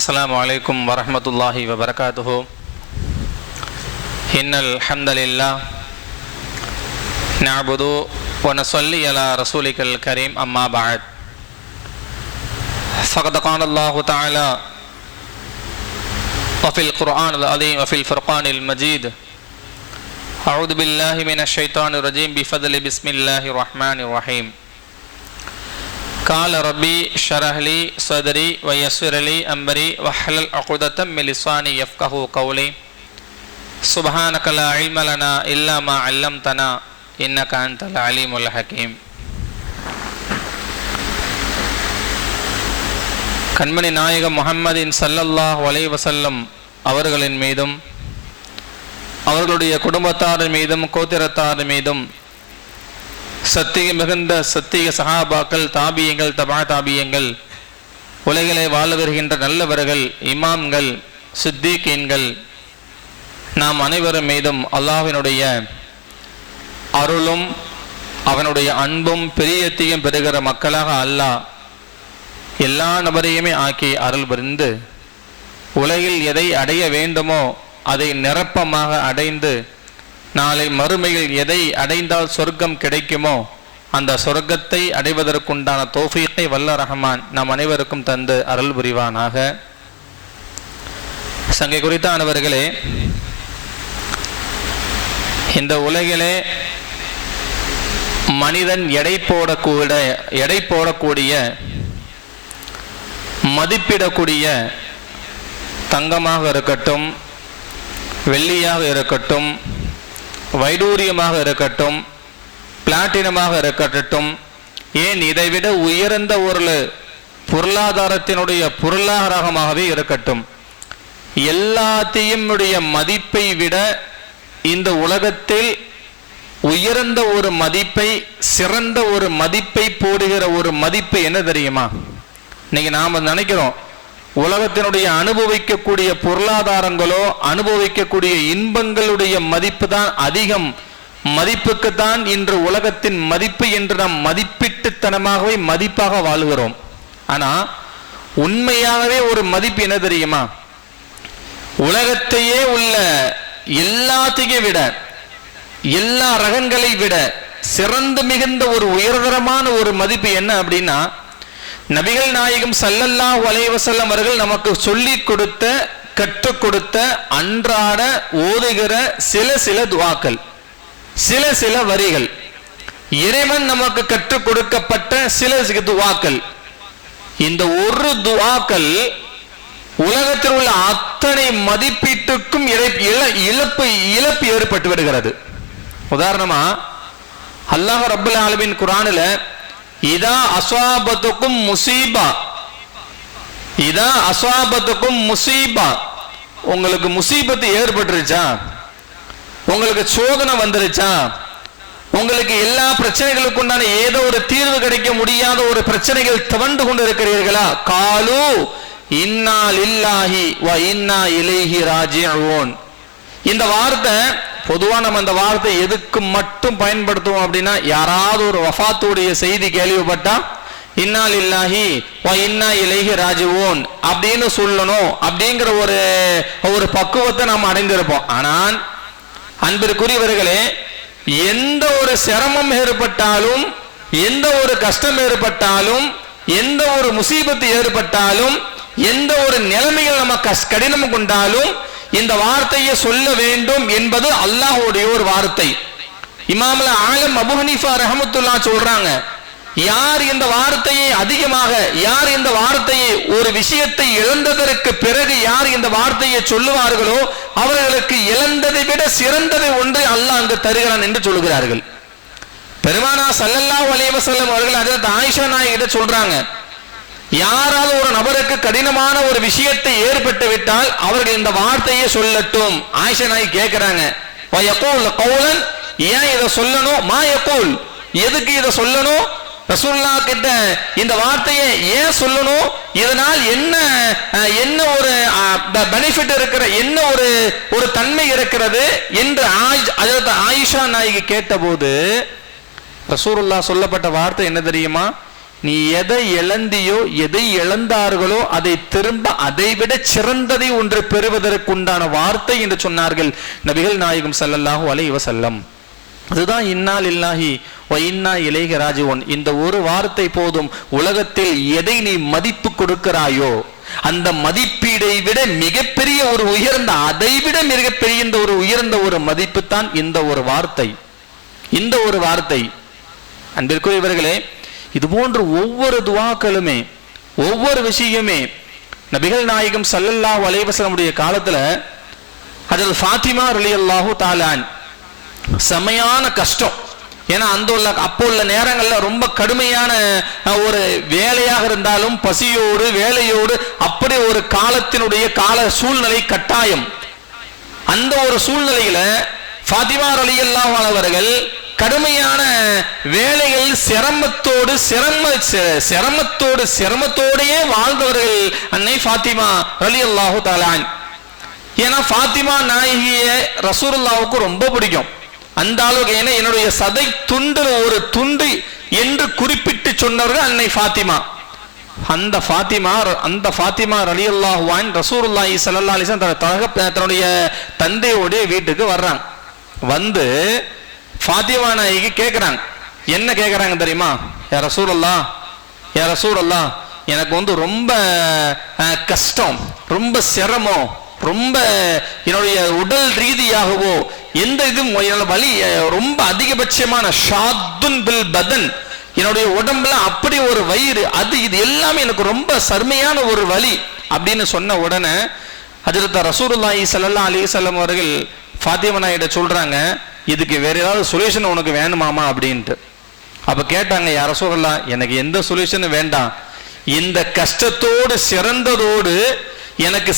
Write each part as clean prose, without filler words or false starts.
السلام عليكم ورحمة الله وبركاته. إن الحمد لله نعبد ونصلي على رسولك الكريم أما بعد فقد قال الله تعالى وفي القرآن العظيم وفي الفرقان المجيد أعوذ بالله من الشيطان الرجيم بفضل بسم الله الرحمن الرحيم قال ربي اشرح لي صدري ويسر لي أمري واحلل عقدة من لساني يفقهوا قولي سبحانك لا علم لنا إلا ما علمتنا إنك أنت العليم الحكيم. கண்மணி நாயகம் முஹம்மதின் ஸல்லல்லாஹு அலைஹி வஸல்லம் அவர்களின் மீதும் அவர்களுடைய குடும்பத்தார் மீதும் கோத்திரத்தார் மீதும் சத்திய மிகுந்த சத்திய சஹாபாக்கள் தாபியங்கள் தபா தாபியங்கள் உலகிலே வாழ வருகின்ற நல்லவர்கள் இமாம்கள் சித்திகீன்கள் நாம் அனைவரும் மீதும் அல்லாஹ்வினுடைய அருளும் அவனுடைய அன்பும் பிரியத்தையும் பெறுகிற மக்களாக அல்லாஹ் எல்லா நபரையுமே ஆக்கி அருள் புரிந்து உலகில் எதை அடைய வேண்டுமோ அதை நிரப்பமாக அடைந்து நாளை மறுமையில் எதை அடைந்தால் சொர்க்கம் கிடைக்குமோ அந்த சொர்க்கத்தை அடைவதற்குண்டான தௌஃபீக்கை வல்ல ரஹ்மான் நம் அனைவருக்கும் தந்து அருள் புரிவானாக. சங்கை குறித்தானவர்களே, இந்த உலகிலே மனிதன் எடை போடக்கூடிய மதிப்பிடக்கூடிய தங்கமாக இருக்கட்டும், வெள்ளியாக இருக்கட்டும், வைடூரியமாக இருக்கட்டும், பிளாட்டினமாக இருக்கட்டும், ஏன் இதைவிட உயர்ந்த ஒரு பொருளாதாரத்தினுடைய பொருளாதாரமாகவே இருக்கட்டும், எல்லாத்தையும் மதிப்பை விட இந்த உலகத்தில் உயர்ந்த ஒரு மதிப்பை, சிறந்த ஒரு மதிப்பை போடுகிற ஒரு மதிப்பு என்ன தெரியுமா? இன்னைக்கு நாம நினைக்கிறோம் உலகத்தினுடைய அனுபவிக்கக்கூடிய பொருளாதாரங்களோ அனுபவிக்கக்கூடிய இன்பங்களுடைய மதிப்பு தான் அதிகம், மதிப்புக்குத்தான் இன்று உலகத்தின் மதிப்பு என்று நாம் மதிப்பீட்டுத்தனமாகவே மதிப்பாக வாழுகிறோம். ஆனா உண்மையாகவே ஒரு மதிப்பு என்ன தெரியுமா? உலகத்தையே உள்ள எல்லாத்தையும் விட, எல்லா ரகங்களை விட சிறந்து மிகுந்த ஒரு உயர்தரமான ஒரு மதிப்பு என்ன அப்படின்னா, நபிகள் நாயகம் ஸல்லல்லாஹு அலைஹி வஸல்லம் அவர்கள் நமக்கு சொல்லிக் கொடுத்த, கற்றுக் கொடுத்த, அன்றாட ஓதுகிற சில துஆக்கள், சில வரிகள், இறைவன் நமக்கு கற்றுக் கொடுக்கப்பட்ட சில துஆக்கள். இந்த ஒரு துஆக்கள் உலகத்தில் உள்ள அத்தனை மதிப்பீட்டுக்கும் இழப்பு ஏற்பட்டு விடுகிறது. உதாரணமா அல்லாஹ் ரப்பல் ஆலமீன் குர்ஆனில் இதா அஸ்வாபத்துக்கும் முசீபா, உங்களுக்கு முசீபத்து ஏற்பட்டுருச்சா, உங்களுக்கு சோதனை வந்துருச்சா, உங்களுக்கு எல்லா பிரச்சனைகளுக்கு உண்டான ஏதோ ஒரு தீர்வு கிடைக்க முடியாத ஒரு பிரச்சனைகள் தவண்டு கொண்டு இருக்கிறீர்களா, காலு இன்னா லில்லாஹி வ இன்னா இலைஹி ராஜிஊன். இந்த வார்த்தை பொதுவா நம்ம இந்த வார்த்தை எதுக்கு மட்டும் பயன்படுத்துவோம் அப்படின்னா, யாராவது ஒரு வஃபாத்துடைய செய்தி கேள்விப்பட்டா இன்னா லில்லாஹி வ இன்னா இலைஹி ராஜிஊன் அப்படின்னு சொல்லணும் அப்படிங்கிற ஒரு பக்குவத்தை நாம் அடைந்திருப்போம். ஆனால் அன்பிற்குரியவர்களே, எந்த ஒரு சிரமம் ஏற்பட்டாலும், எந்த ஒரு கஷ்டம் ஏற்பட்டாலும், எந்த ஒரு முசீபத்து ஏற்பட்டாலும், எந்த ஒரு நிலைமைகள் நம்ம கடினம் கொண்டாலும் இந்த வார்த்தையை சொல்ல வேண்டும் என்பது அல்லாஹ்வுடைய ஒரு வார்த்தை. இமாமுல் ஆலம் அபூ ஹனீஃபா ரஹ்மத்துல்லாஹ் சொல்றாங்க, யார் இந்த வார்த்தையை அதிகமாக, யார் இந்த வார்த்தையை ஒரு விஷயத்தை இழந்ததற்கு பிறகு யார் இந்த வார்த்தையை சொல்லுவார்களோ அவர்களுக்கு இழந்ததை விட சிறந்ததை ஒன்று அல்லாஹ் அங்கு தருகிறான் என்று சொல்லுகிறார்கள். பெருமானார் ஸல்லல்லாஹு அலைஹி வஸல்லம் அவர்கள் ஹஜ்ரத் ஆயிஷா நாயகிட்ட சொல்றாங்க, யாராவது ஒரு நபருக்கு கடினமான ஒரு விஷயத்தை ஏற்பட்டு விட்டால் அவர்கள் இந்த வார்த்தையை சொல்லட்டும். ஆயிஷா நாயகி கேட்கிறாங்க, ஏன் இதை சொல்லணும், மா யகூல், எதுக்கு இதை சொல்லணும், ரசூலுல்லாஹ் கிட்ட இந்த வார்த்தையை ஏன் சொல்லணும், இதனால் என்ன ஒரு பெனிஃபிட் இருக்கிற, என்ன ஒரு தன்மை இருக்கிறது என்று ஆயிஷா நாயகி கேட்டபோது ரசூலுல்லாஹ் சொல்லப்பட்ட வார்த்தை என்ன தெரியுமா? நீ எதை இழந்தியோ, எதை இழந்தார்களோ அதை திரும்ப அதைவிட சிறந்ததை ஒன்று பெறுவதற்குண்டான வார்த்தை என்று சொன்னார்கள் நபிகள் நாயகம் ஸல்லல்லாஹு அலைஹி வஸல்லம். அதுதான் இன்னா லில்லாஹி வ இன்னா இலைஹி ராஜிஊன். இந்த ஒரு வார்த்தை போதும். உலகத்தில் எதை நீ மதிப்பு கொடுக்கிறாயோ அந்த மதிப்பீடை விட மிகப்பெரிய ஒரு உயர்ந்த, அதை விட மிகப்பெரிய ஒரு உயர்ந்த ஒரு மதிப்பு தான் இந்த ஒரு வார்த்தை. இந்த ஒரு வார்த்தை அன்பிற்குரியவர்களே, இது போன்று ஒவ்வொரு துஆக்களுமே, ஒவ்வொரு விஷயமே நபிகள் நாயகம் ஸல்லல்லாஹு அலைஹி வஸல்லமுடைய காலத்துல ஹஜ்ரத் ஃபாத்திமா ரலியல்லாஹு தஆலா செமையான கஷ்டம். ஏன்னா அப்போ உள்ள நேரங்கள்ல ரொம்ப கடுமையான ஒரு வேலையாக இருந்தாலும் பசியோடு வேலையோடு அப்படி ஒரு காலத்தினுடைய கால சூழ்நிலை கட்டாயம். அந்த ஒரு சூழ்நிலையில ஃபாத்திமா ரலியல்லாஹு அன்ஹா அவர்கள் கடுமையான வேலைகள் சிரமத்தோடையே வாழ்ந்தவர்கள் அன்னை ஃபாத்திமா ரலியல்லாஹு தஆலா. ஏன்னா ஃபாத்திமா நாயகிய ரசூலுல்லாஹ்வுக்கு ரொம்ப பிடிக்கும். அந்த அளவுக்கு, ஏன்னா என்னுடைய சதை துண்டு ஒரு துண்டு என்று குறிப்பிட்டு சொன்னவர்கள் அன்னை ஃபாத்திமா. அந்த ஃபாத்திமா ரலியல்லாஹு அன்ஹா ரசூலுல்லாஹி ஸல்லல்லாஹு அலைஹி வஸல்லம் தன்னுடைய தந்தையோடைய வீட்டுக்கு வர்றாங்க. வந்து ஃபாத்திமா நாயகி கேட்குறாங்க. என்ன கேட்குறாங்க தெரியுமா? யா ரசூலல்லாஹ், எனக்கு ரொம்ப கஷ்டம், ரொம்ப சிரமம், ரொம்ப என்னுடைய உடல் ரீதியாகவோ எந்த இதுவும் வலி ரொம்ப அதிகபட்சமான ஷாத்துன் பில் பதன், என்னுடைய உடம்புல அப்படி ஒரு வயிறு, அது இது எல்லாமே எனக்கு ரொம்ப சர்மையான ஒரு வலி அப்படின்னு சொன்ன உடனே ஹஜ்ரத் ரசூலுல்லாஹி ஸல்லல்லாஹு அலைஹி வஸல்லம் அவர்கள் ஃபாத்திமா நாயிட்ட சொல்றாங்க, இதுக்கு வேற ஏதாவது சொல்யூஷன் உனக்கு வேணுமாமா அப்படின்ட்டு. அப்ப கேட்டாங்க, யா ரசூலல்லாஹ், எனக்கு எந்த சொல்யூஷனும் வேண்டாம், இந்த கஷ்டத்தோடு சிறந்ததோடு எனக்கு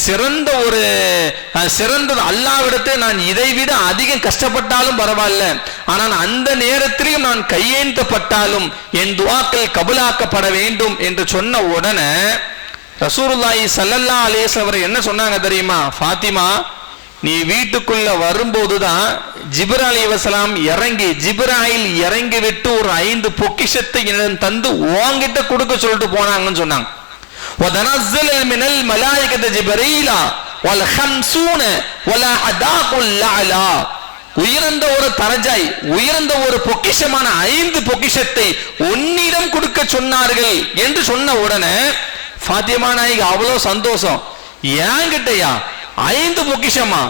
சிறந்தது அல்லாஹ்விடத்தை நான் இதைவிட அதிகம் கஷ்டப்பட்டாலும் பரவாயில்ல, ஆனால் அந்த நேரத்திலும் நான் கையேந்தப்பட்டாலும் என் துஆக்கள் கபூலாக்கப்பட வேண்டும் என்று சொன்ன உடனே ரசூலுல்லாஹி ஸல்லல்லாஹு அலைஹி வஸல்லம் என்ன சொன்னாங்க தெரியுமா? ஃபாத்திமா, நீ வீட்டுக்குள்ள வரும்போதுதான் ஜிப்ராயில் அலைஹிஸ்ஸலாம் ஜிப்ராயில் இறங்கி விட்டு ஒரு 5 பொக்கிஷத்தை என்னிடம் தந்து உன்கிட்ட கொடுக்க சொல்லிட்டு போனாங்கன்னு சொன்னாங்க. وَتَنَزَّلَ مِنَ الْمَلَائِكَةِ جِبْرِيلَ وَالْخَمْسُونَ وَالْأَحْدَاقُ الْأَعْلَى. உயர்ந்த ஒரு தரஜாய், உயர்ந்த ஒரு பொக்கிஷமான 5 பொக்கிஷத்தை உன்னிடம் கொடுக்க சொன்னார்கள் என்று சொன்ன உடனே ஃபாத்திமா நாயகி அவ்வளவு சந்தோஷம். ஏங்கிட்டயா 5 பொக்கிஷமா,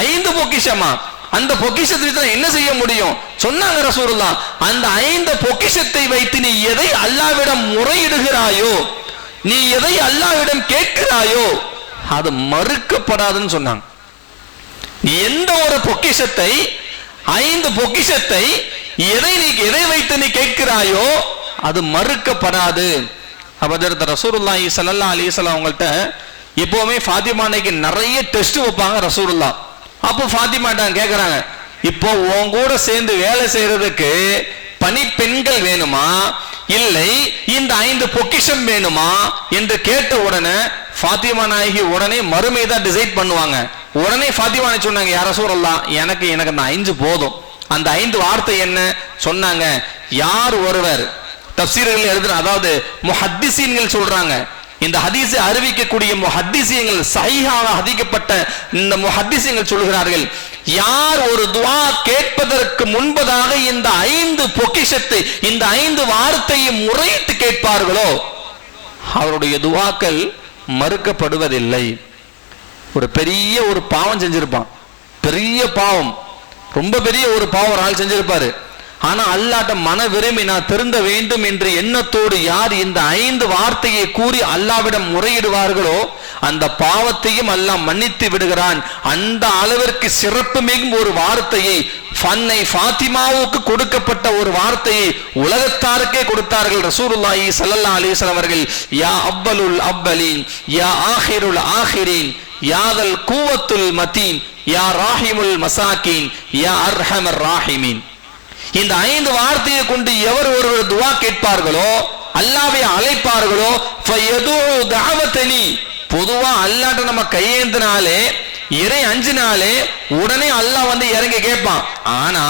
5 பொக்கிஷமா, அந்த பொக்கிஷத்தை என்ன செய்ய முடியும் சொன்னாங்க ரசூலுல்லாஹ். அந்த 5 பொக்கிஷத்தை வைத்து நீ எதை அல்லாஹ்விடம் முறையிடுகிறாயோ, நீ எதை அல்லாஹ்விடம் கேட்கிறாயோ அது மறுக்கப்படாதுன்னு சொன்னாங்க. நீ எந்த ஒரு பொக்கிஷத்தை, 5 பொக்கிஷத்தை எதை வைத்து நீ கேட்கிறாயோ அது மறுக்கப்படாது. ஹஜ்ரத் ரசூலுல்லாஹி ஸல்லல்லாஹு அலைஹி வஸல்லம் அவங்கள்ட்ட எப்பவுமே ஃபாத்திமா நாயகி நிறைய டெஸ்ட் வைப்பாங்க ரசூலுல்லாஹ். அப்போ ஃபாத்திமா கேட்கறாங்க, இப்போ உன் கூட சேர்ந்து வேலை செய்யறதுக்கு பணி பெண்கள் வேணுமா, இல்லை இந்த 5 பொக்கிஷம் வேணுமா என்று கேட்ட உடனே ஃபாத்திமா நாயகி உடனே மறுமை தான் டிசைட் பண்ணுவாங்க. உடனே ஃபாத்திமா நாயகி சொன்னாங்க, யா ரசூலல்லாஹ், எனக்கு அந்த 5 போதும். அந்த 5 வார்த்தை என்ன சொன்னாங்க? யார் ஒருவர் தஃப்சீர்கள் எழுதுற, அதாவது முஹத்திஸீன்கள் சொல்றாங்க, இந்த ஹதீஸை அறிவிக்கக்கூடிய முஹத்திஸீன்கள், சஹீஹாக ஹதீக்கப்பட்ட இந்த முஹத்திஸீன்கள் சொல்கிறார்கள், யார் ஒரு துஆ கேட்பதற்கு முன்பதாக இந்த 5 பொக்கிஷத்தை, இந்த 5 வார்த்தையை முறையிட்டு கேட்பார்களோ அவருடைய துஆக்கள் மறுக்கப்படுவதில்லை. ஒரு பெரிய ஒரு பாவம் செஞ்சிருப்பான், பெரிய பாவம், ரொம்ப பெரிய ஒரு பாவம் ஒரு ஆள் செஞ்சிருப்பாரு. ஆனா அல்லாஹ்ட்ட மன விரும்பி நான் திருந்த வேண்டும் என்ற எண்ணத்தோடு யார் இந்த 5 வார்த்தையை கூறி அல்லாஹ்விடம் முறையிடுவார்களோ அந்த பாவத்தையும் அல்லாஹ் மன்னித்து விடுகிறான். அந்த அளவிற்கு சிறப்பு மிகும் ஒரு வார்த்தையை அன்னை ஃபாத்திமாவுக்கு கொடுக்கப்பட்ட ஒரு வார்த்தையை உலகத்தாருக்கே கொடுத்தார்கள் ரசூலுல்லாஹி ஸல்லல்லாஹு அலைஹி வஸல்லம் அவர்கள். யா அவ்வலுல் அவ்வலீன், யா ஆஹிருல் ஆஹிரீன், யாதல் கூவத்துல் மதீன், யா ராஹிமுல் மசாக்கீன், யா அர்ஹமர் ராஹிமீன். இந்த 5 வார்த்தையை கொண்டு எவர் ஒருவர் துஆ கேட்பார்களோ, அல்லாஹ்வை அழைப்பார்களோ, ஃபயது தஅவதனி, பொதுவா அல்லாஹ்ட்ட நம்ம கையேந்தினாலே, இறை அஞ்சினாலே உடனே அல்லாஹ் வந்து இறங்கி கேட்பான். ஆனா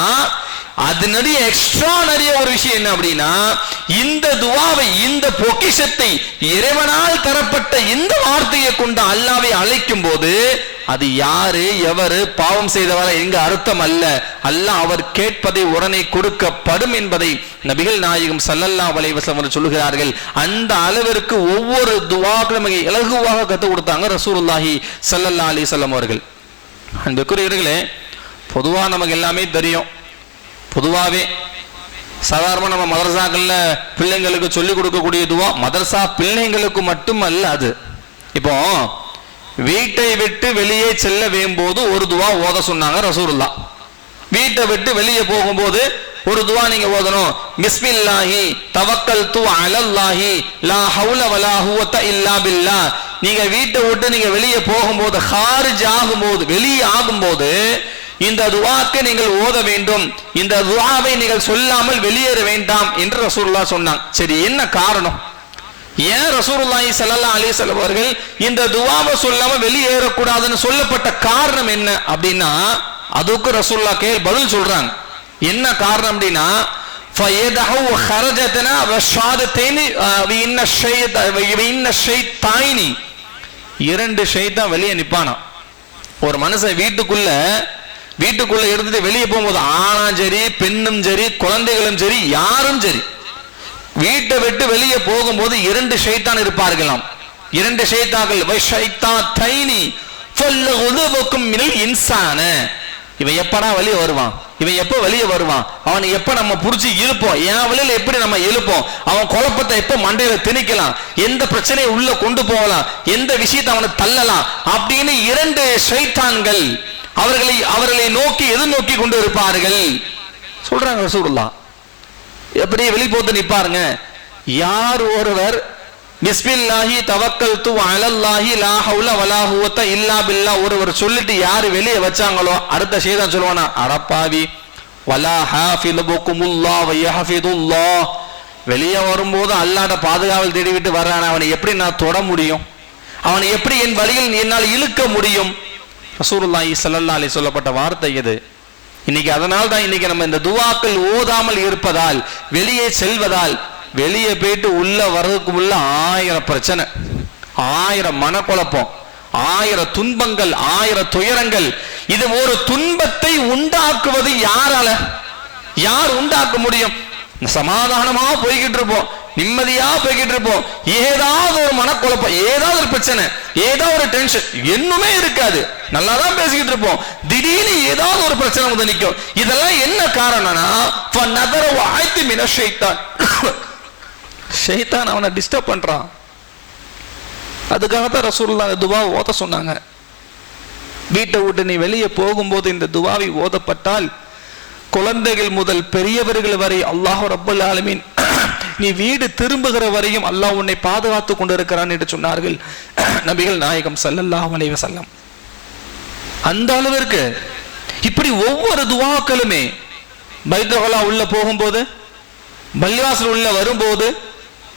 அதனுடைய எக்ஸ்ட்ரா நிறைய ஒரு விஷயம் என்ன அப்படின்னா, இந்த துவாவை, இந்த பொக்கிஷத்தை, இறைவனால் தரப்பட்ட இந்த வார்த்தையை கொண்டு அல்லாஹ்வை அழைக்கும் போது அது யாரு எவரு பாவம் செய்தவர எங்க அர்த்தம் அல்ல, அல்லாஹ் அவர் கேட்பதை உடனே கொடுக்கப்படும் என்பதை நபிகள் நாயகம் ஸல்லல்லாஹு அலைஹி வஸல்லம் சொல்லுகிறார்கள். அந்த அளவிற்கு ஒவ்வொரு துஆக்களும் இலகுவாக கற்றுக் கொடுத்தாங்க ரசூலுல்லாஹி ஸல்லல்லாஹு அலைஹி வஸல்லம் அவர்கள். அன்புக்குரியவர்களே, பொதுவா நமக்கு எல்லாமே தெரியும். பொதுவாகவே சாதாரண நம்ம மதரசாக்கள்ல பிள்ளைங்களுக்கு சொல்லிக் கொடுக்கக்கூடிய துவா மதரசா பிள்ளைங்களுக்கு மட்டும் அல்ல. அது இப்போ வீட்டை விட்டு வெளியே செல்ல வேம்போது ஒரு துவா ஓத சொன்னாங்க ரசூலுல்லாஹ். வீட்டை விட்டு வெளியே போகும்போது ஒரு துவா நீங்க ஓதணும். பிஸ்மில்லாஹி தவக்கல்து அலல்லாஹி லா ஹவுல வலா குவத்த இல்லா பில்லாஹ். நீங்க வீட்டை விட்டு நீங்க வெளியே போகும்போது, ஹாரிஜ் ஆகும்போது, வெளியே ஆகும்போது இந்த துஆக்கு நீங்கள் ஓத வேண்டும். இந்த துஆவை நீங்கள் சொல்லாமல் வெளியேற வேண்டாம் என்று ரசூலுல்லாஹ் சொன்னாங்க. சரி, என்ன காரணம்? ஏன் ரசூலுல்லாஹி ஸல்லல்லாஹு அலைஹி வஸல்லம் அவர்கள் இந்த துஆவை சொல்லாம வெளியேறக்கூடாதுன்னு சொல்லப்பட்ட காரணம் என்ன அப்படின்னா, அதுக்கு ரசூலுல்லாஹ் பதில் சொல்றாங்க. என்ன காரணம் அப்படின்னா, ஃபயதஹு ஹரஜதனா வஷாதத்தைனி வின்ன ஷைத்தாயினி, இரண்டு ஷைத்தான் வெளியே நிப்பானா. ஒரு மனுஷன் வீட்டுக்குள்ள இருந்துட்டு வெளியே போகும்போது, ஆணும் சரி பெண்ணும் சரி குழந்தைகளும் சரி யாரும் சரி, வீட்டை விட்டு வெளியே போகும்போது இரண்டு ஷைத்தான் இருப்பார்களாம். இரண்டு ஷைத்தான்கள் வைஷைத்தாத்தைனி ஃபல்லகுதுபுக்கும் மினல் இன்சான. இவன் எப்படா வெளியே வருவான், இவன் எப்ப வெளியே வருவான், அவனை எப்ப நம்ம புடிச்சு இழுப்போம், என் வழியில எப்படி நம்ம இழுப்போம், அவன் குழப்பத்தை எப்ப மண்டையில திணிக்கலாம், எந்த பிரச்சனையை உள்ள கொண்டு போகலாம், எந்த விஷயத்தை அவனை தள்ளலாம் அப்படின்னு இரண்டு ஷைத்தான்கள் அவர்களை நோக்கி எதிர்நோக்கி கொண்டு இருப்பார்கள் சொல்றாங்க ரசூலுல்லாஹ். எப்படி வெளிப்போத்து நிப்பாருங்க. யார் ஒருவர் பிஸ்மில்லாஹி தவக்கல்து அலல்லாஹி லா ஹவுல வலா குவத்த இல்லா பில்லாஹ் ஒருவர் சொல்லிட்டு யாரு வெளியே வச்சாங்களோ, அடுத்த ஷைத்தான் சொல்லுவானா, அடப்பாவி வலா ஹாஃபிதுகுமுல்லாஹ் வ யஹ்ஃபிதுல்லாஹ், வெளியே வரும்போது அல்லாஹ்ட பாதுகாவல் தேடிவிட்டு வர்றான், அவனை எப்படி நான் தொட முடியும், அவனை எப்படி என் வழியில் என்னால் இழுக்க முடியும். ரசூலுல்லாஹி ஸல்லல்லாஹு அலைஹி சொல்லப்பட்ட வார்த்தை இது. இன்னைக்கு அதனால தான் இன்னைக்கு நம்ம இந்த துஆக்கள் ஓதாமல் இருப்பதால், வெளியே செல்வதால், வெளியே போயிட்டு உள்ள வர்றதுக்குள்ள 1000 பிரச்சனை, 1000 மனக்குழப்பம், 1000 துன்பங்கள், 1000 துயரங்கள். இது ஒரு துன்பத்தை உண்டாக்குவது யாரால? யார் உண்டாக்க முடியும்? சமாதானமா போய்கிட்டு இருப்போம், நிம்மதியா போய்கிட்டு இருப்போம், ஏதாவது ஒரு மனக்குழப்பம், ஏதாவது ஒரு பிரச்சனை, ஏதாவது ஒரு டென்ஷன், என்னுமே இருக்காது, நல்லாதான் பேசிக்கிட்டு இருப்போம், திடீர்னு ஏதாவது ஒரு பிரச்சனை வந்து நிற்கும். இதெல்லாம் என்ன காரணம்னா, ஷைத்தான் அவனை டிஸ்டர்ப் பண்றான். அதுக்காகத்தான் ரசூலுல்லாஹ் துஆ ஓத சொன்னாங்க. வீட்டை விட்டு நீ வெளியே போகும்போது இந்த துஆவை ஓதப்பட்டால் குழந்தைகள் முதல் பெரியவர்கள் வரை அல்லாஹ் ரப்பல் ஆலமீன் நீ வீடு திரும்புகிற வரையும் அல்லாஹ் உன்னை பாதுகாத்து கொண்டிருக்கிறான் என்று சொன்னார்கள் நபிகள் நாயகம் ஸல்லல்லாஹு அலைஹி வஸல்லம். அந்த அளவிற்கு இப்படி ஒவ்வொரு துஆக்களுமே, பைத்துல்லா உள்ள போகும்போது, பள்ளிவாசல் உள்ள வரும்போது,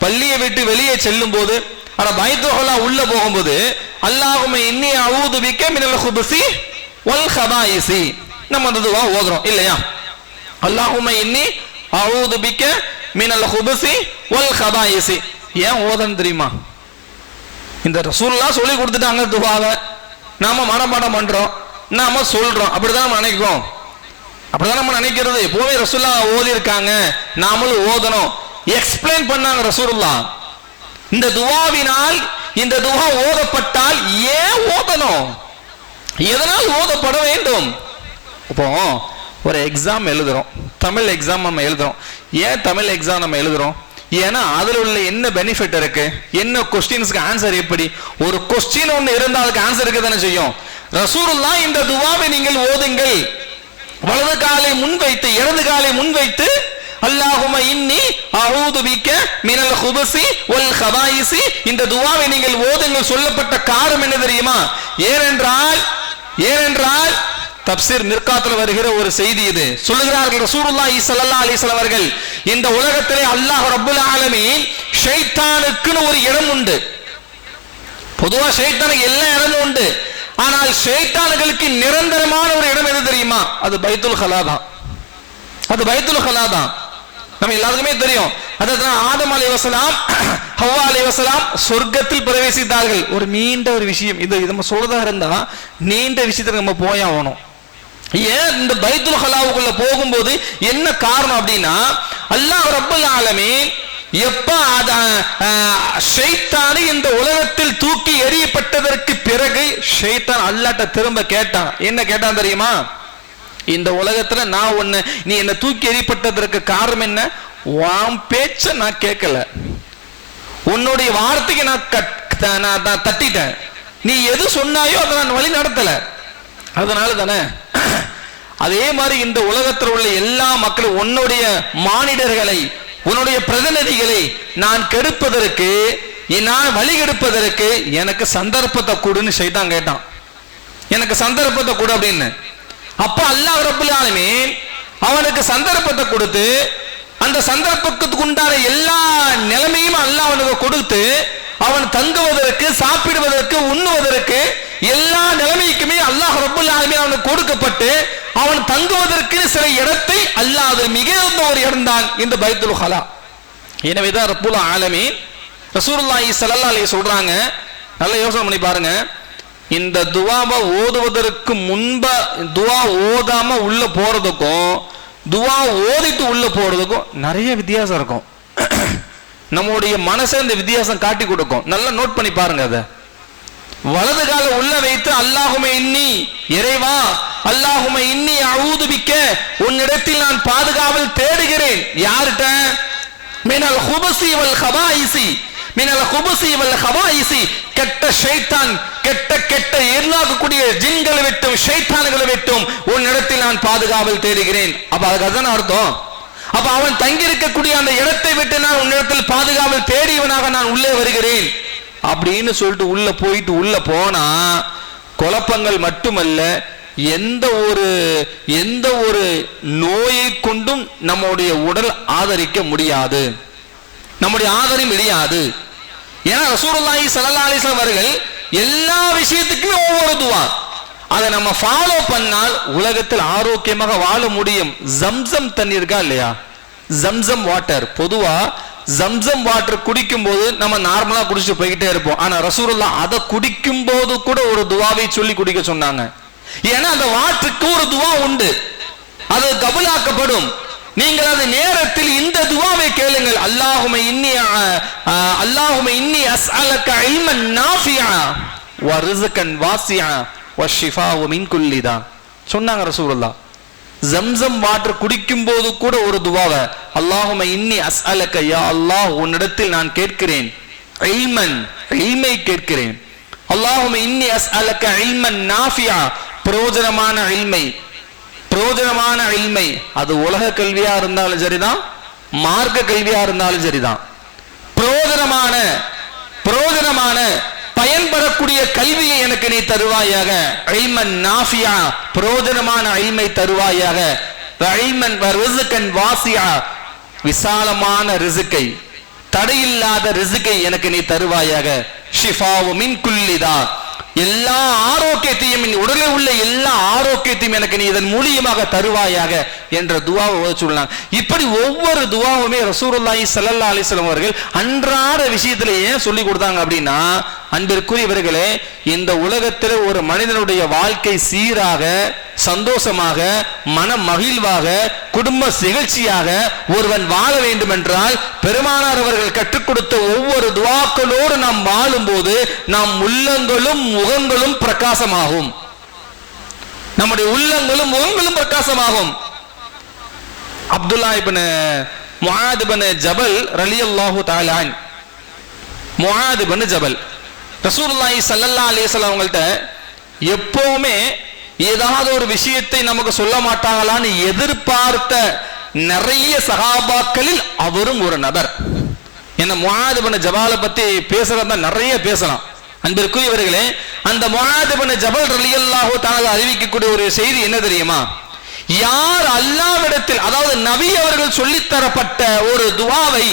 பள்ளியை விட்டு வெளியே செல்லும் போது, ஆனா பைத்துல்லா உள்ள போகும்போது அல்லாஹும்ம இன்னி அஊது பிக்க மினல் குபுஸி வல் கபாயிஸி, நம்ம அந்த துஆ ஓதுறோம் இல்லையா? அல்லாஹும்ம இன்னி அஊது பிக்க மினல் குபுஸி வல் கபாயிஸி. ஏன் ஓதணும் தெரியுமா? இந்த ரசூலுல்லாஹ் சொல்லி கொடுத்துட்டாங்க துஆவை, நாம மனப்பாடம் பண்றோம், நாம சொல்றோம், அப்படிதான் நம்ம நினைக்கிறோம், அப்படிதான் நம்ம நினைக்கிறது. எப்பவுமே ரசூலுல்லாஹ் ஓதி இருக்காங்க, நாமளும் ஓதணும். எக்ஸ்பிளைன் பண்ணாங்க ரசூலுல்லாஹ். இந்த துஆவினால், இந்த துஆ ஓதப்பட்டால் ஏன் ஓதணும், எதனால் ஓதப்பட வேண்டும்? இப்போ ஒரு எக்ஸாம் எழுதுறோம், தமிழ் எக்ஸாம் நம்ம எழுதுறோம். ஏன் தமிழ் எக்ஸாம் நம்ம எழுதுறோம்? ஏன்னா அதுல உள்ள என்ன பெனிஃபிட் இருக்கு, என்ன கொஸ்டின்ஸ்க்கு ஆன்சர் எப்படி, ஒரு கொஸ்டின் ஒன்று இருந்தால் அதுக்கு ஆன்சர் இருக்க தானே செய்யும். ரசூலுல்லாஹ் இந்த துஆவை நீங்கள் ஓதுங்கள், வலது காலை முன்வைத்து இடது காலை முன்வைத்து அல்லாஹும்ம இன்னி அஊது பிக்க மினல் குபுஸி வல் கபாயிஸி, இந்த துஆவை நீங்கள் ஓதுங்கள் சொல்லப்பட்ட காரணம் என்ன தெரியுமா? ஏனென்றால் தப்சீர் மிர்காத்தில் வருகிற ஒரு செய்தி இது. சொல்லுகிறார்கள் ரசூலுல்லாஹி ஸல்லல்லாஹு அலைஹி வஸல்லம் அவர்கள், இந்த உலகத்திலே அல்லாஹ் ரப்பல் ஆலமீன் ஷைத்தானுக்குன்னு ஒரு இடம் உண்டு. பொதுவா ஷைத்தானுக்கு எல்லா இடமும் உண்டு, ஆனால் ஷைத்தான்களுக்கு நிரந்தரமான ஒரு இடம் எது தெரியுமா? அது பைத்துல் கலா தான். அது பைத்துல் ஹலா தான். நம்ம எல்லாருக்குமே தெரியும். அதான் ஆதம் அலைஹிஸ்ஸலாம் ஹவ்வா அலைஹிஸ்ஸலாம் சொர்க்கத்தில் பிரவேசித்தார்கள். ஒரு நீண்ட ஒரு விஷயம் இது. நம்ம சொல்றதா இருந்தா நீண்ட விஷயத்துக்கு நம்ம போயாகணும். ஏன் இந்த பைத்துல் ஹலாவுக்குள்ள போகும்போது என்ன காரணம் அப்படின்னா, அல்லாஹ் ரப்பல் ஆலமீன் எப்ப ஷைத்தானை இந்த உலகத்தில் தூக்கி எறியப்பட்டதற்கு பிறகு ஷைத்தான் அல்லாஹ்ட்ட திரும்ப கேட்டான். என்ன கேட்டான் தெரியுமா? இந்த உலகத்துல நான் உன்னை, நீ என்ன தூக்கி எறியப்பட்டதற்கு காரணம் என்ன? உன் பேச்ச நான் கேட்கல, உன்னுடைய வார்த்தைக்கு நான் தட்டிட்டேன், நீ எது சொன்னாயோ அதை நான் வழி நடத்தல, அதனால தானே. அதே மாதிரி இந்த உலகத்தில் உள்ள எல்லா மக்களும் உன்னுடைய மானிடர்களை, உன்னுடைய பிரதிநிதிகளை நான் கெடுப்பதற்கு, நான் வழி கெடுப்பதற்கு எனக்கு சந்தர்ப்பத்தை கொடுன்னு ஷைத்தான் கேட்டான். எனக்கு சந்தர்ப்பத்தை கொடு அப்படின்னு. அப்ப அல்லாஹ் ரப்பல் ஆலமீன் அவனுக்கு சந்தர்ப்பத்தை கொடுத்து, அந்த சந்தர்ப்பத்துக்கு உண்டான எல்லா நிலைமையும் அல்லாஹ் அவனுக்கு கொடுத்து, அவன் தங்குவதற்கு, சாப்பிடுவதற்கு, உண்ணுவதற்கு எல்லா நிலைமைக்குமே அல்லாஹ் ரப்பல் ஆலமீன் அவனுக்கு கொடுக்கப்பட்டு, அவன் தங்குவதற்கு சில இடத்தை அல்லாஹ், அது மிகுந்த ஒரு இடம் தான் இந்த பைத்துல் ஹலா. எனவேதான் ரப்புல் ஆலமீன் ரசூலுல்லாஹி ஸல்லல்லாஹு அலைஹி சொல்றாங்க, நல்லா யோசனை பண்ணி பாருங்க, இந்த துவாவை ஓதுவதற்கு முன்ப துவா ஓதாம உள்ள போறதுக்கும் துவா ஓதிட்டு உள்ள போறதுக்கும் நிறைய வித்தியாசம் இருக்கும். நம்முடைய மனசை இந்த வித்தியாசம் காட்டி கொடுக்கும். நல்லா நோட் பண்ணி பாருங்க. அத வலது கால உள்ள வைத்து அல்லாஹுமே இன்னி, இறைவா அல்லாஹுமே இன்னி அஊது பிக்க, உன்னிடத்தில் நான் பாதுகாவல் தேடுகிறேன். யார்கிட்ட? மினல் குபஸி வல் கபாயிசி, மினல் குபஸி வல் கபாயிசி, கெட்ட ஷைத்தான், கெட்ட கெட்ட ஏற்கக்கூடிய ஜின்களை விட்டும் ஷைத்தான்களை விட்டும் உன்னிடத்தில் நான் பாதுகாவல் தேடுகிறேன். அப்ப அதுக்கு அதான் அர்த்தம். அப்ப அவன் தங்கி இருக்கக்கூடிய அந்த இடத்தை விட்டு நான் உன்னிடத்தில் பாதுகாவல் தேடியவனாக நான் உள்ளே வருகிறேன் அப்படின்னு சொல்லிட்டு உள்ள போயிட்டு உள்ள போனா குழப்பங்கள் மட்டுமல்ல, எந்த ஒரு நோயை கொண்டும் நம்முடைய உடல் ஆதரிக்க முடியாது, நம்முடைய ஆதரவு முடியாது. ஏன்னா ரசூலுல்லாஹி ஸல்லல்லாஹு அலைஹி வஸல்லம் அவர்கள் எல்லா விஷயத்துக்குமே ஒவ்வொரு துவா, அதை நம்ம ஃபாலோ பண்ணால் உலகத்தில் ஆரோக்கியமாக வாழ முடியும். ஜம்சம் தண்ணீர் இருக்கா இல்லையா, ஜம்சம் வாட்டர், பொதுவா ஜம்சம் வாட்டர் குடிக்கும் போது நம்ம நார்மலா குடிச்சுட்டு போய்கிட்டே இருப்போம். ஆனா ரசூலுல்லாஹ் அதை குடிக்கும் போது கூட ஒரு துவாவை சொல்லி குடிக்க சொன்னாங்க. ஏன்னா அந்த வாட்டருக்கு ஒரு துவா உண்டு, அது கபூலாக்கப்படும். நீங்கள் அந்த நேரத்தில் இந்த துவாவை கேளுங்கள். அல்லாஹும்ம இன்னி அஸ்அலுக இல்மன் நாஃபிஆ வ ரிஸ்கன் வாசிஆ வ ஷிஃபாஉ மின் குல்லி தா சொன்னாங்க ரசூலுல்லாஹ். ஜம்சம் வாட்டர் குடிக்கும் போது கூட ஒரு துவாவை, அல்லாஹும்ம இன்னி அஸ்அலுக, யா அல்லாஹ் உன்னிடத்தில் நான் கேட்கிறேன், இல்மன், இல்மை கேட்கிறேன். அல்லாஹும்ம இன்னி அஸ்அலுக இல்மன் நாஃபிஆ, பிரயோஜனமான இல்மை, பிரயோஜனமான இல்மை. அது உலக கல்வியா இருந்தாலும் சரிதான், மார்க்க கல்வியா இருந்தாலும் சரிதான். பிரயோஜனமான பயன்படக்கூடிய கல்வியை எனக்கு நீ தருவாயாக. இல்மன் நாஃபியா, பிரயோஜனமான இல்மை தருவாயாக. இல்மன் ரிஸ்கன் வாசியா, விசாலமான ரிஸ்கை, தடையில்லாத ரிஸ்கை எனக்கு நீ தருவாயாக. ஷிஃபாவு மின் குல்லி தா, எல்லா ஆரோக்கியத்தையும், உடலில் உள்ள எல்லா ஆரோக்கியத்தையும் எனக்கு நீ இதன் மூலியமாக தருவாயாக என்ற துவாவை ஓத சொல்லலாம். இப்படி ஒவ்வொரு துவாவுமே ரசூலுல்லாஹி ஸல்லல்லாஹு அலைஹி வஸல்லம் அவர்கள் அன்றாட விஷயத்துல ஏன் சொல்லி கொடுத்தாங்க அப்படின்னா, அன்பிற்குரியவர்களே, இந்த உலகத்தில் ஒரு மனிதனுடைய வாழ்க்கை சீராக, சந்தோஷமாக, மன மகிழ்வாக, குடும்ப நிகழ்ச்சியாக ஒருவன் வாழ வேண்டும் என்றால் பெருமானார் அவர்கள் கற்றுக் கொடுத்த ஒவ்வொரு துவாக்களோடு நாம் வாழும் போது நம் உள்ளங்களும் முகங்களும் பிரகாசமாகும். நம்முடைய உள்ளங்களும் முகங்களும் பிரகாசமாகும். அப்துல்லா இப்னு முஆத் இப்னு ஜபல் ரலியல்லாஹு தஆலா அன்ஹு, முஆத் இப்னு ஜபல் ரசூலுல்லாஹி ஸல்லல்லாஹு அலைஹி வஸல்லம் அவங்கள்ட்ட எப்பவுமே ஏதாவது ஒரு விஷயத்தை நமக்கு சொல்ல மாட்டாங்களான்னு எதிர்பார்த்த நிறைய சஹாபாக்களில் அவரும் ஒரு நபர். என்ன முஆத் இப்னு ஜபலை பத்தி பேசுறதா நிறைய பேசலாம். அன்பிற்குரியவர்களே, அந்த முஆத் இப்னு ஜபல் ரலியல்லாஹு தஆலா அறிவிக்கக்கூடிய ஒரு செய்தி என்ன தெரியுமா? யார் அல்லாஹ்விடத்தில், அதாவது நபி அவர்கள் சொல்லித்தரப்பட்ட ஒரு துஆவை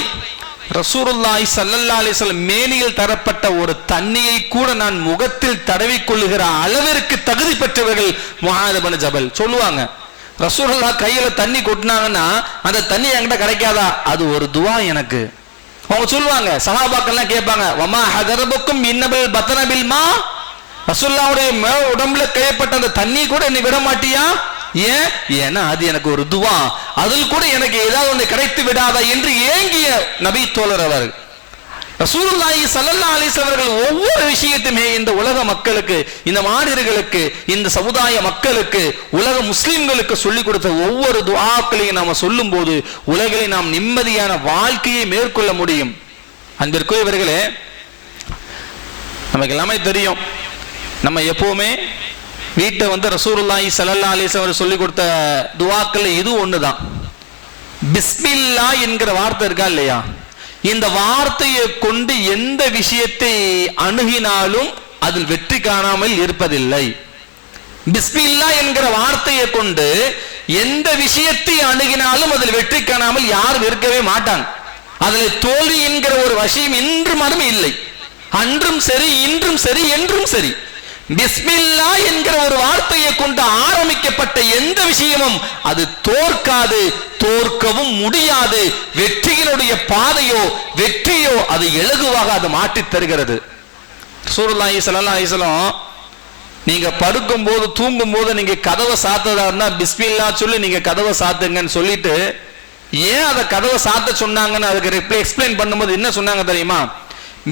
ரசூலுல்லாஹி ஸல்லல்லாஹு அலைஹி வஸல்லம் மேனியில் தரப்பட்ட ஒரு தண்ணியை கூட நான் முகத்தில் தடவி கொள்ளுகிற அளவிற்கு தகுதி பெற்றவர்கள் முஆத் இப்னு ஜபல் சொல்லுவாங்க. ரசூலுல்லாஹ் கையில தண்ணி கொட்டினாங்கன்னா அந்த தண்ணி என்கிட்ட கிடைக்காதா? அது ஒரு துவா எனக்கு. அவங்க சொல்லுவாங்க, சஹாபாக்கள்லாம் கேட்பாங்க, வமா ஹதரபுக்கும் இன்னபில் பத்தனபில் மா, ரசூலுல்லாஹ்வுடைய உடம்புல கைப்பட்ட அந்த தண்ணி கூட என்னை விட மாட்டியா? ஏன்? ஏன்னா அது எனக்கு ஒரு துவா, அதில் கூட எனக்கு ஏதாவது ஒன்று கிடைத்து விடாதா என்று ஏங்கிய நபி தோழர் அவர். ரசூலுல்லாஹி ஸல்லல்லாஹு அலைஹி வஸல்லம் அவர்கள் ஒவ்வொரு விஷயத்தையுமே இந்த உலக மக்களுக்கு, இந்த மாநிலங்களுக்கு, இந்த சமுதாய மக்களுக்கு, உலக முஸ்லிம்களுக்கு சொல்லிக் கொடுத்த ஒவ்வொரு துஆக்களையும் நாம சொல்லும் போது உலகிலே நாம் நிம்மதியான வாழ்க்கையை மேற்கொள்ள முடியும். அன்பிற்குரியவர்களே, நமக்கு எல்லாமே தெரியும், நம்ம எப்பவுமே வீட்டை ரசூலுல்லாஹி ஸல்லல்லாஹு அலைஹி வஸல்லம் சொல்லிக் கொடுத்த துஆக்கள் இது ஒண்ணுதான். பிஸ்மில்லா என்கிற வார்த்தை இருக்கா இல்லையா? இந்த வார்த்தையை கொண்டு எந்த விஷயத்தை அணுகினாலும் அதில் வெற்றி காணாமல் இருப்பதில்லை. பிஸ்மில்லா என்கிற வார்த்தையை கொண்டு எந்த விஷயத்தை அணுகினாலும் அதில் வெற்றி காணாமல் யாரும் இருக்கவே மாட்டாங்க. அதில் தோல்வி என்கிற ஒரு விஷயம் இன்று மட்டும் இல்லை. அன்றும் சரி, இன்றும் சரி, என்றும் சரி. பிஸ்மில்லா என்கிற ஒரு வார்த்தையை கொண்டு ஆரம்பிக்கப்பட்ட எந்த விஷயமும் அது தோற்காது, தோற்கவும் முடியாது. வெற்றியினுடைய பாதையோ வெற்றியோ அது இலகுவாக அது மாற்றி தருகிறது. ரசூலுல்லாஹி ஸல்லல்லாஹு அலைஹி வஸல்லம் நீங்க படுக்கும் போது, தூங்கும் போது நீங்க கதவை சாத்ததா இருந்தா பிஸ்மில்லா சொல்லி நீங்க கதவை சாத்துங்கன்னு சொல்லிட்டு, ஏன் அதை கதவை சாத்த சொன்னாங்கன்னு அதுக்கு எக்ஸ்பிளைன் பண்ணும்போது என்ன சொன்னாங்க தெரியுமா?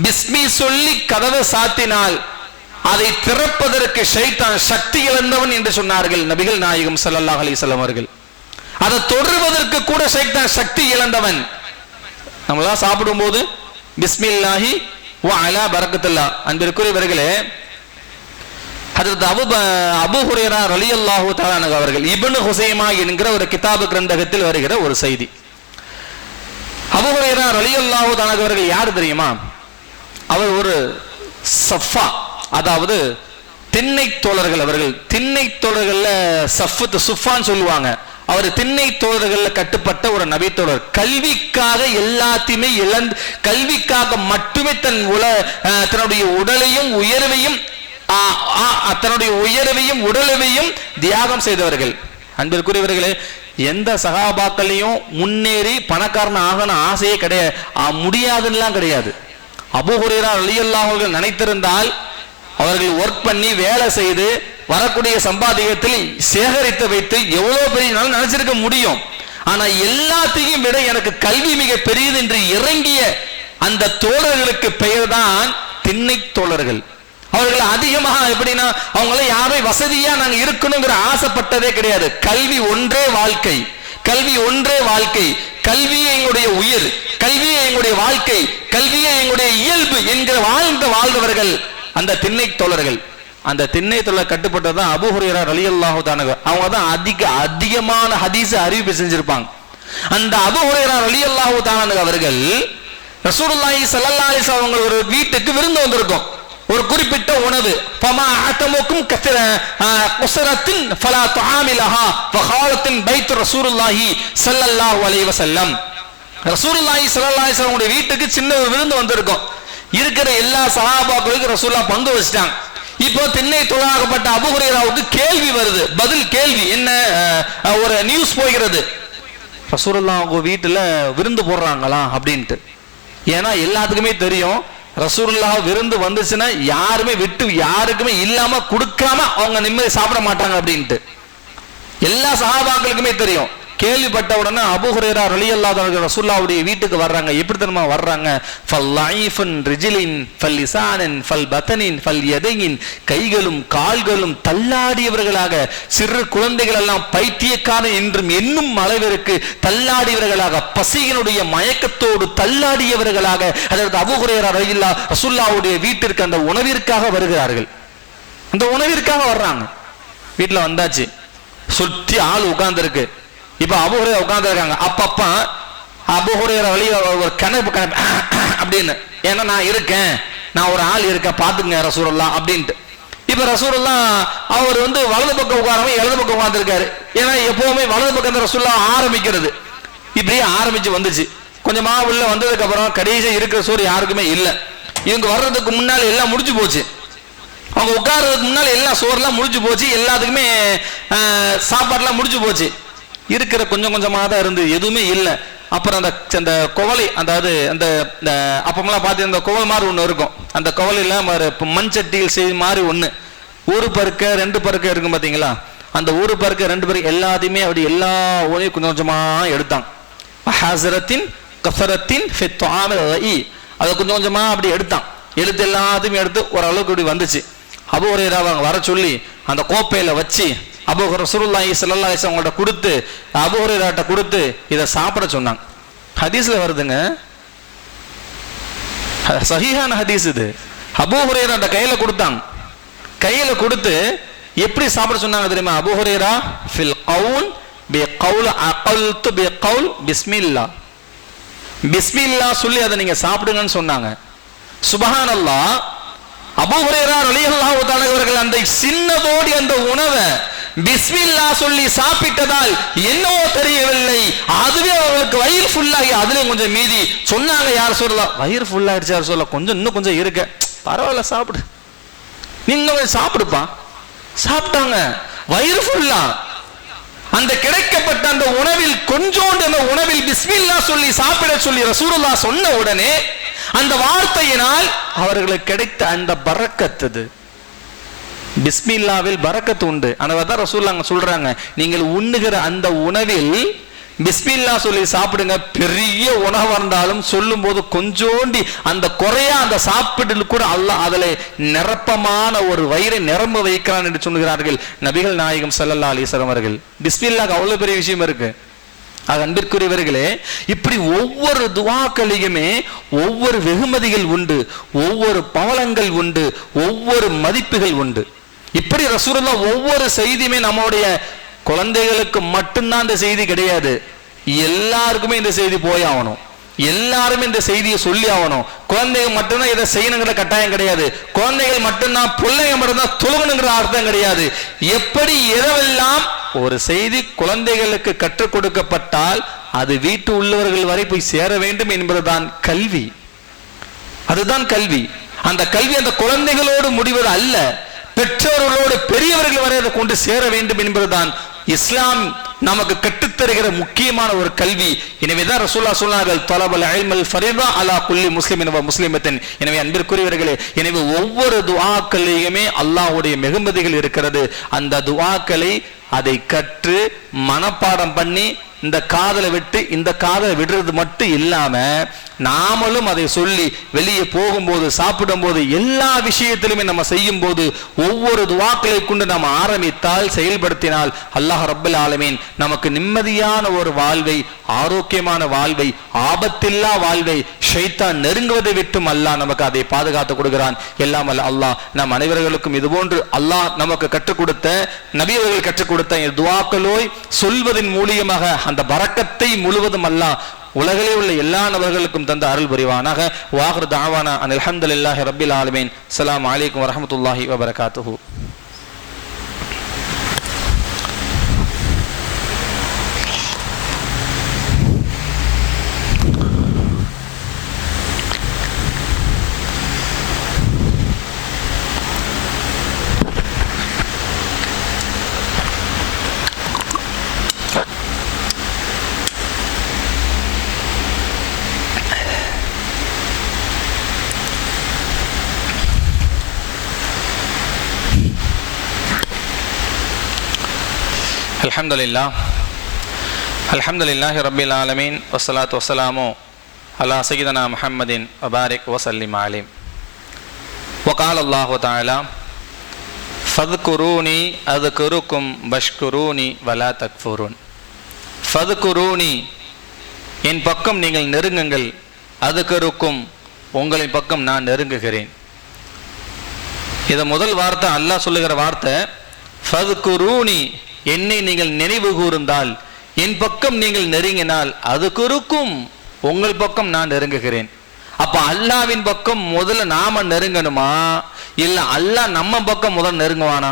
பிஸ்மி சொல்லி கதவை சாத்தினால் அதை திறப்பதற்கு ஷைத்தான் சக்தி இழந்தவன் என்று சொன்னார்கள் நபிகள் நாயகம் ஸல்லல்லாஹு அலைஹி வஸல்லம் அவர்கள். அதை தொடர்வதற்கு கூட ஷைத்தான் சக்தி இழந்தவன். நம்மளா சாப்பிடும் போது பிஸ்மில்லாஹி வ அலா பரக்கத்துல்லாஹ். அன்பிற்குரியவர்களே, ஹஜ்ரத் அபூ ஹுரைரா ரலியல்லாஹு தஆலா அன்ஹு அவர்கள் இப்னு ஹுஸைமா என்கிற ஒரு கிதாபு கிரந்தகத்தில் வருகிற ஒரு செய்தி. அபூ ஹுரைரா ரலியல்லாஹு தஆலா அவர்கள் யார் தெரியுமா? அவர் ஒரு சஃபா, அதாவது திண்ணை தோழர்கள். அவர்கள் திண்ணை தோழர்கள்ல சஃபத் சுஃபான்னு சொல்லுவாங்க. அவர் திண்ணை தோழர்கள்ல கட்டுப்பட்ட ஒரு நபி தோழர். கல்விக்காக எல்லாத்தையுமே இழந்து, கல்விக்காக மட்டுமே தன்னுடைய உடலையும் உயர்வையும் தன்னுடைய உயர்வையும் உடலவையும் தியாகம் செய்தவர்கள். அன்பிற்குரியவர்களே, எந்த சகாபாக்களையும் முன்னேறி பணக்காரன் ஆகணும் ஆசையே கிடையாது, முடியாதுன்னெல்லாம் கிடையாது. அபூ ஹுரைரா ரலியல்லாஹு அன்ஹு நினைத்திருந்தால் அவர்கள் ஒர்க் பண்ணி வேலை செய்து வரக்கூடிய சம்பாதியத்தில் சேகரித்து வைத்து எவ்வளவு பெரிய நாள் நினைச்சிருக்க முடியும். ஆனா எல்லாத்தையும் விட எனக்கு கல்வி மிக பெரியது என்று இறங்கிய அந்த தோழர்களுக்கு பெயர் தான் திண்ணை தோழர்கள். அவர்கள் அதிகமாக எப்படின்னா, அவங்கள யாரும் வசதியா நாங்க இருக்கணுங்கிற ஆசைப்பட்டதே கிடையாது. கல்வி ஒன்றே வாழ்க்கை, கல்வி ஒன்றே வாழ்க்கை, கல்வியே எங்களுடைய உயிர், கல்வியே எங்களுடைய வாழ்க்கை, கல்வியே எங்களுடைய இயல்பு என்கிற வாழ்ந்தவர்கள் அந்த திண்ணை தோழர்கள். அந்த திண்ணை தோழர் கட்டுப்பட்டதான் அபூ ஹுரைரா ரலியல்லாஹு தஆலா. அவங்க தான் அதிகமான ஹதீஸ் அறிவிப்பு செஞ்சிருப்பாங்க. அந்த அபூ ஹுரைரா ரலியல்லாஹு தஆலா அவர்கள் ரசூலுல்லாஹி ஸல்லல்லாஹு அலைஹி வஸல்லம் அவங்க ஒரு வீட்டுக்கு விருந்து வந்திருக்கும். ஒரு குறிப்பிட்ட உணவு, ஃபமா அத்தமுக்கும் குஸரத்தின் ஃபலா துஆமிலஹா ஃபகாலத்தின் பைத் ரசூலுல்லாஹி ஸல்லல்லாஹு அலைஹி வஸல்லம். ரசூலுல்லாஹி ஸல்லல்லாஹு அலைஹி வஸல்லம் உடைய வீட்டுக்கு சின்ன ஒரு விருந்து வந்திருக்கும். இருக்கிற எல்லா சஹாபாக்களுக்கும் ரசூலுல்லாஹ் பங்கு வச்சிட்டாங்க. இப்போ திண்ணை தோழராகப்பட்ட அபூ ஹுரைராவுக்கு கேள்வி வருது, பதில் கேள்வி. என்ன? ஒரு நியூஸ் போகிறது, ரசூலுல்லாஹ் உங்க வீட்டுல விருந்து போடுறாங்களா அப்படின்ட்டு. ஏன்னா எல்லாத்துக்குமே தெரியும், ரசூலுல்லாஹ் விருந்து வந்துச்சுன்னா யாருமே விட்டு யாருக்குமே இல்லாம கொடுக்காம அவங்க நிம்மதி சாப்பிட மாட்டாங்க அப்படின்ட்டு எல்லா சஹாபாக்களுக்குமே தெரியும். கேள்விப்பட்ட உடனே அபூ ஹுரைரா ரலியல்லாஹு அன்ஹு ரசூலுல்லாஹ்வுடைய வீட்டுக்கு வர்றாங்க. எப்படி தெரியுமா வர்றாங்க? ஃபல்லைஃபன் ரிஜிலின் ஃபல்லிசானன் ஃபல்பதனின் ஃபல்யதைன், கைகளும் கால்களும் தள்ளாடியவர்களாக, சிறு குழந்தைகள் எல்லாம் பைத்தியக்காரன் என்றும் என்னும் அளவிற்கு தள்ளாடியவர்களாக, பசியினுடைய மயக்கத்தோடு தள்ளாடியவர்களாக அதாவது அபூ ஹுரைரா ரசூலுல்லாஹ்வுடைய வீட்டிற்கு அந்த உணவிற்காக வருகிறார்கள். அந்த உணவிற்காக வர்றாங்க. வீட்டுல வந்தாச்சு, சுற்றி ஆள் உட்கார்ந்து இருக்கு. இப்ப அபூ ஹுரைரா உட்கார்ந்து இருக்காங்க. அப்பப்ப அபூ ஹுரைரா ஒரு கணப்பு அப்படின்னு, ஏன்னா நான் இருக்கேன், நான் ஒரு ஆள் இருக்கேன் பாத்துங்க ரசூலுல்லாஹ் அப்படின்ட்டு. இப்ப ரசூலுல்லாஹ் அவர் வலது பக்கம் உட்காராம இடது பக்கம் உட்கார்ந்து இருக்காரு. ஏன்னா எப்பவுமே வலது பக்கம் ரசூலுல்லாஹ் ஆரம்பிக்கிறது. இப்படியே ஆரம்பிச்சு வந்துச்சு. கொஞ்சமா உள்ள வந்ததுக்கு அப்புறம் கடைசியா இருக்கிற சோறு யாருக்குமே இல்லை. இவங்க வர்றதுக்கு முன்னால எல்லாம் முடிஞ்சு போச்சு. அவங்க உட்கார்றதுக்கு முன்னால் எல்லாம் சோறுலாம் முடிஞ்சு போச்சு, எல்லாத்துக்குமே சாப்பாடுலாம் முடிஞ்சு போச்சு. இருக்கிற கொஞ்சம் கொஞ்சமாக தான் இருந்து, எதுவுமே இல்லை. அப்புறம் அந்த குவளை, அதாவது அந்த அப்பமெல்லாம் பார்த்து அந்த குவல் மாதிரி ஒன்று இருக்கும், அந்த குவலையில் மண் சட்டியில் செய்து மாதிரி ஒன்று, ஒரு பருக்க 2 பருக்க இருக்கும் பார்த்தீங்களா, அந்த ஒரு பருக்க 2 பருக்க எல்லாத்தையுமே அப்படி எல்லா உணவையும் கொஞ்சம் கொஞ்சமாக எடுத்தாங்க. ஹாசரத்தின் கஃபரத்தின் அதை கொஞ்சம் கொஞ்சமாக அப்படி எடுத்தான். எடுத்து எல்லாத்தையுமே எடுத்து ஓரளவுக்கு இப்படி வந்துச்சு. அபூ ஹுரைரா அவங்க வர சொல்லி அந்த கோப்பையில் வச்சு ரசூலுல்லாஹி ஸல்லல்லாஹு அலைஹி வஸல்லம் அவங்கள்ட்ட கொடுத்து, அபூ ஹுரைராட்ட கொடுத்து இதை சாப்பிட சொன்னாங்க. ஹதீஸ்ல வருதுங்க, சஹீஹான ஹதீஸ் இது. அபூ ஹுரைராட்ட கையில கொடுத்தாங்க. கையில கொடுத்து எப்படி சாப்பிட சொன்னாங்க தெரியுமா? அபூ ஹுரைரா ஃபில் கவுல் பி கவுல் அகல்து பி கவுல் பிஸ்மில்லாஹ், பிஸ்மில்லாஹ் சொல்லி அதை நீங்க சாப்பிடுங்கன்னு சொன்னாங்க. சுப்ஹானல்லாஹ். அபூ ஹுரைரா ரலியல்லாஹு தஆலா அவர்கள் அந்த சின்னதோடி அந்த உணவை பிஸ்மில்லாஹ் சொல்லி சாப்பிட்டதால் என்னவோ தெரியவில்லை, அதுவே அவர்களுக்கு வயிறு ஃபுல்லாகி அதுலயும் கொஞ்சம் மீதி சொன்னாங்க. யார் சொல்லலாம், வயிறு ஃபுல்லாயிடுச்சு, யார் சொல்ல கொஞ்சம் இன்னும் கொஞ்சம் இருக்க, பரவாயில்ல சாப்பிடு, நீங்க சாப்பிடுப்பா. சாப்பிட்டாங்க, வயிறு ஃபுல்லா. அந்த கிடைக்கப்பட்ட அந்த உணவில் கொஞ்சோண்டு அந்த உணவில் பிஸ்மில்லாஹ் சொல்லி சாப்பிட சொல்லி ரசூலுல்லாஹ் சொன்ன உடனே அந்த வார்த்தையினால் அவர்களுக்கு கிடைத்த அந்த பரக்கத்து, பிஸ்மில்லாவில் பரக்கத்து உண்டு. அதனாலதான் ரசூலுல்லாஹ் சொல்றாங்க, நீங்கள் உண்ணுகிற அந்த உணவில் பிஸ்மில்லாஹ் சொல்லி சாப்பிடுங்க. பெரிய உணவு இருந்தாலும் சொல்லும் போது கொஞ்சோண்டி அந்த குறையா அந்த சாப்பிட்டு கூட அல்லாஹ் அதுல நிரப்பமான ஒரு வயிறை நிரம்ப வைக்கிறான் என்று சொல்லுகிறார்கள் நபிகள் நாயகம் ஸல்லல்லாஹு அலைஹி வஸல்லம் அவர்கள். பிஸ்மில்லாஹ் அவ்வளவு பெரிய விஷயம் இருக்கு. அன்பிற்குரியவர்களே, இப்படி ஒவ்வொரு துஆக்களையுமே ஒவ்வொரு வெகுமதிகள் உண்டு, ஒவ்வொரு பவளங்கள் உண்டு, ஒவ்வொரு மதிப்புகள் உண்டு. இப்படி ரசூலுல்லாஹ் ஒவ்வொரு செய்தியுமே நம்முடைய குழந்தைகளுக்கு மட்டும்தான் இந்த செய்தி கிடையாது, எல்லாருக்குமே இந்த செய்தி போய் ஆகணும், எல்லாருமே இந்த செய்தியை சொல்லி ஆகணும். குழந்தைகள் மட்டும்தான் இதை செய்யணுங்கிற கட்டாயம் கிடையாது, குழந்தைகள் மட்டும்தான் பிள்ளைங்க மட்டும்தான் தொழுகணுங்கிற அர்த்தம் கிடையாது. எப்படி எதெல்லாம் ஒரு செய்தி குழந்தைகளுக்கு கற்றுக் கொடுக்கப்பட்டால் அது வீட்டு உள்ளவர்கள் வரை போய் சேர வேண்டும் என்பதுதான் கல்வி. அதுதான் கல்வி. அந்த கல்வி அந்த குழந்தைகளோடு முடிவது அல்ல, பெற்றோர்களோடு பெரியவர்கள் வரை அதை கொண்டு சேர வேண்டும் என்பதுதான் இஸ்லாம் நமக்கு கற்றுத்தருகிற முக்கியமான ஒரு கல்வி. எனவேதான் ரசூலுல்லாஹ் சொன்னார்கள், தலபல் இல்மல் ஃபரீதா அலா குல்லி முஸ்லிமின் வ முஸ்லிமத்தின். எனவே அன்பிற்குரியவர்களே, எனவே ஒவ்வொரு துஆக்களையுமே அல்லாஹ்வுடைய வெகுமதிகள் இருக்கிறது. அந்த துஆக்களை அதை கற்று மனப்பாடம் பண்ணி இந்த காதலை விட்டு இந்த காதலை விடுறது மட்டும் இல்லாம நாமளும் அதை சொல்லி வெளியே போகும்போது சாப்பிடும் போது எல்லா விஷயத்திலுமே நம்ம செய்யும் போது ஒவ்வொரு துஆக்களை கொண்டு நாம் ஆரம்பித்தால் செயல்படுத்தினால் அல்லாஹ் ரப்பல் ஆலமீன் நமக்கு நிம்மதியான ஒரு வாழ்வை, ஆரோக்கியமான வாழ்வை, ஆபத்தில்லா வாழ்வை ஷைத்தான் நெருங்குவதை விட்டும் அல்லாஹ் நமக்கு அதை பாதுகாத்து கொடுக்கிறான். எல்லாம் அல்ல அல்லாஹ் நம் அனைவர்களுக்கும் இதுபோன்று அல்லாஹ் நமக்கு கற்றுக் கொடுத்த, நபி அவர்கள் கற்றுக் கொடுத்த துஆக்களோய் சொல்வதன் மூலியமாக அந்த பரக்கத்தை முழுவதும் அல்லாஹ் உலகிலே உள்ள எல்லா நபர்களுக்கும் தந்த அருள் புரிவானாக. வாஹிரு தஅவானா அனில் ஹம்துலில்லாஹி ரப்பில் ஆலமீன். அஸ்ஸலாமு அலைக்கும் வரஹ்மத்துல்லாஹி வபரகாத்துஹு. அல்ஹம்துலில்லாஹி ரப்பில் ஆலமீன் வஸ்ஸலாத்து வஸ்ஸலாமு அலா சய்யிதனா முஹம்மதின் வபாரிக் வஸல்லிம் அலைஹி. வகால அல்லாஹு தஆலா ஃபத்குரூனி அذ்குருக்கும் வஷ்குரூனி வலா தக்ஃபுரூன். ஃபத்குரூனி என் பக்கம் நீங்கள் நெருங்குங்கள், அذ்குருக்கும் உங்களின் பக்கம் நான் நெருங்குகிறேன். இத முதல் வார்த்தை அல்லாஹ் சொல்லுகிற வார்த்தை ஃபத்குரூனி, என்னை நீங்கள் நினைவு கூர்ந்தால், என் பக்கம் நீங்கள் நெருங்கினால் அதுக்குருக்கும் உங்கள் பக்கம் நான் நெருங்குகிறேன். அப்ப அல்லாவின் பக்கம் முதல்ல நாம நெருங்கணுமா இல்ல அல்லாஹ் நம்ம பக்கம் முதல்ல நெருங்குவானா?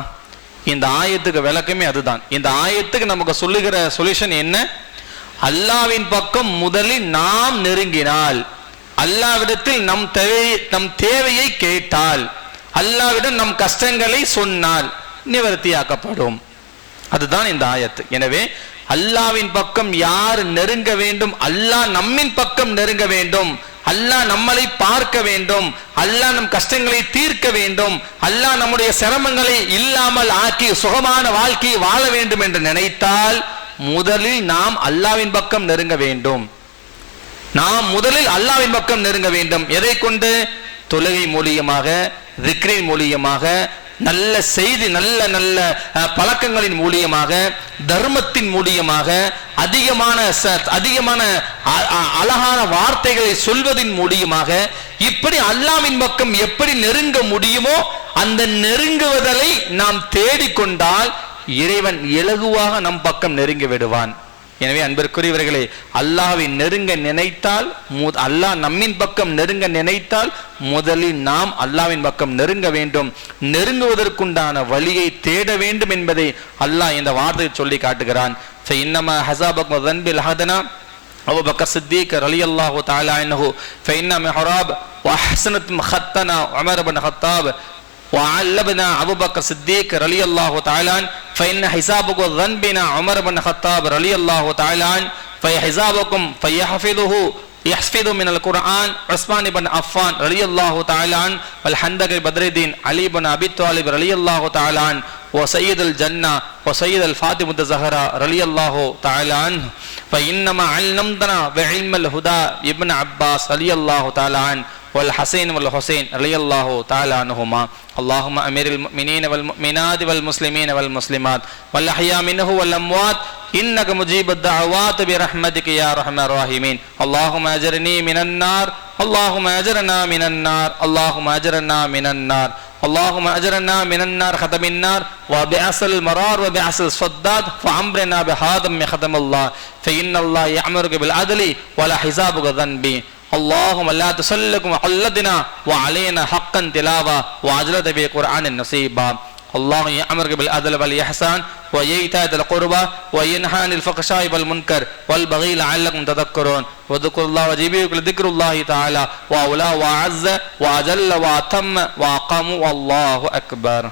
இந்த ஆயத்துக்கு விளக்கமே அதுதான். இந்த ஆயத்துக்கு நமக்கு சொல்லுகிற சொல்யூஷன் என்ன? அல்லாவின் பக்கம் முதலில் நாம் நெருங்கினால், அல்லாவிடத்தில் நம் தேவையை கேட்டால், அல்லாஹ்விடம் நம் கஷ்டங்களை சொன்னால் நிவர்த்தியாக்கப்படும். அதுதான் இந்த ஆயத்து. எனவே அல்லாஹ்வின் பக்கம் யார் நெருங்க வேண்டும், அல்லாஹ் நம்மின் பக்கம் நெருங்க வேண்டும், அல்லாஹ் நம்மளை பார்க்க வேண்டும், அல்லாஹ் நம் கஷ்டங்களை தீர்க்க வேண்டும், அல்லாஹ் நம்முடைய சிரமங்களை இல்லாமல் ஆக்கி சுகமான வாழ்க்கையை வாழ வேண்டும் என்று நினைத்தால் முதலில் நாம் அல்லாஹ்வின் பக்கம் நெருங்க வேண்டும். நாம் முதலில் அல்லாஹ்வின் பக்கம் நெருங்க வேண்டும். எதை கொண்டு? தொழுகை மூலியமாக, திக்ரின் மூலியமாக, நல்ல செய்தி, நல்ல நல்ல பழக்கங்களின் மூலியமாக, தர்மத்தின் மூலியமாக, அதிகமான அழகான வார்த்தைகளை சொல்வதின் மூலியமாக, இப்படி அல்லாஹ்வின் பக்கம் எப்படி நெருங்க முடியுமோ அந்த நெருங்குவதை நாம் தேடிக்கொண்டால் இறைவன் இலகுவாக நம் பக்கம் நெருங்கி விடுவான். எனவே அன்பிற்குரியவர்களே, அல்லாஹ்வை நெருங்க நினைத்தால், அல்லாஹ் நம்மின் பக்கம் நெருங்க நினைத்தால் முதலில் நாம் அல்லாஹ்வின் பக்கம் நெருங்க வேண்டும். நெருங்குவதற்குண்டான வழியை தேட வேண்டும் என்பதை அல்லாஹ் இந்த வார்த்தையை சொல்லி காட்டுகிறான். فإنما حسابكم ذنب الهدنا أبو بكر الصديق رضي الله تعالى عنه فإن محراب وأحسنت خطنا عمر بن الخطاب وعلبنا أبو بكر الصديق رضي الله تعالى عنه فإن حسابكم ذنبنا عمر بن الخطاب رضي الله تعالى عنه فحسابكم فيحفظه يحفظ من القرآن عثمان بن عفان رضي الله تعالى عنه والحندق بدر الدين علي بن أبي طالب رضي الله تعالى عنه وسيد الجنة وسيد الفاطمة الزهراء رضي الله تعالى عنه فإنما علمتنا بعلم الهدى ابن عباس رضي الله تعالى عنه والحسين والحسين رضي الله تعالى عنهما. اللهم أمير المؤمنين والمؤمنات والمسلمين والمسلمات والأحياء منه والأموات إنك مجيب الدعوات برحمتك يا أرحم الراحمين. اللهم أجرني من النار، اللهم أجرنا من النار، اللهم أجرنا من النار، اللهم أجرنا من النار ختم النار وبأس المرار وبأس الصداد فأمرنا بهذا من ختم الله فإن الله يأمرك بالعدل ولا حسابك ذنبي. اللهم لا تسلكم علتنا وعلينا حقا تلاوة وعجلت بقرآن نصيبا. الله يأمرك بالعدل والإحسان وإيتاء ذي القربى وينهى عن الفحشاء والمنكر والبغي لعلكم تذكرون. واذكروا الله وجيبوا لذكر الله تعالى وأولى وأعز وأجل وأتم وأقام والله أكبر.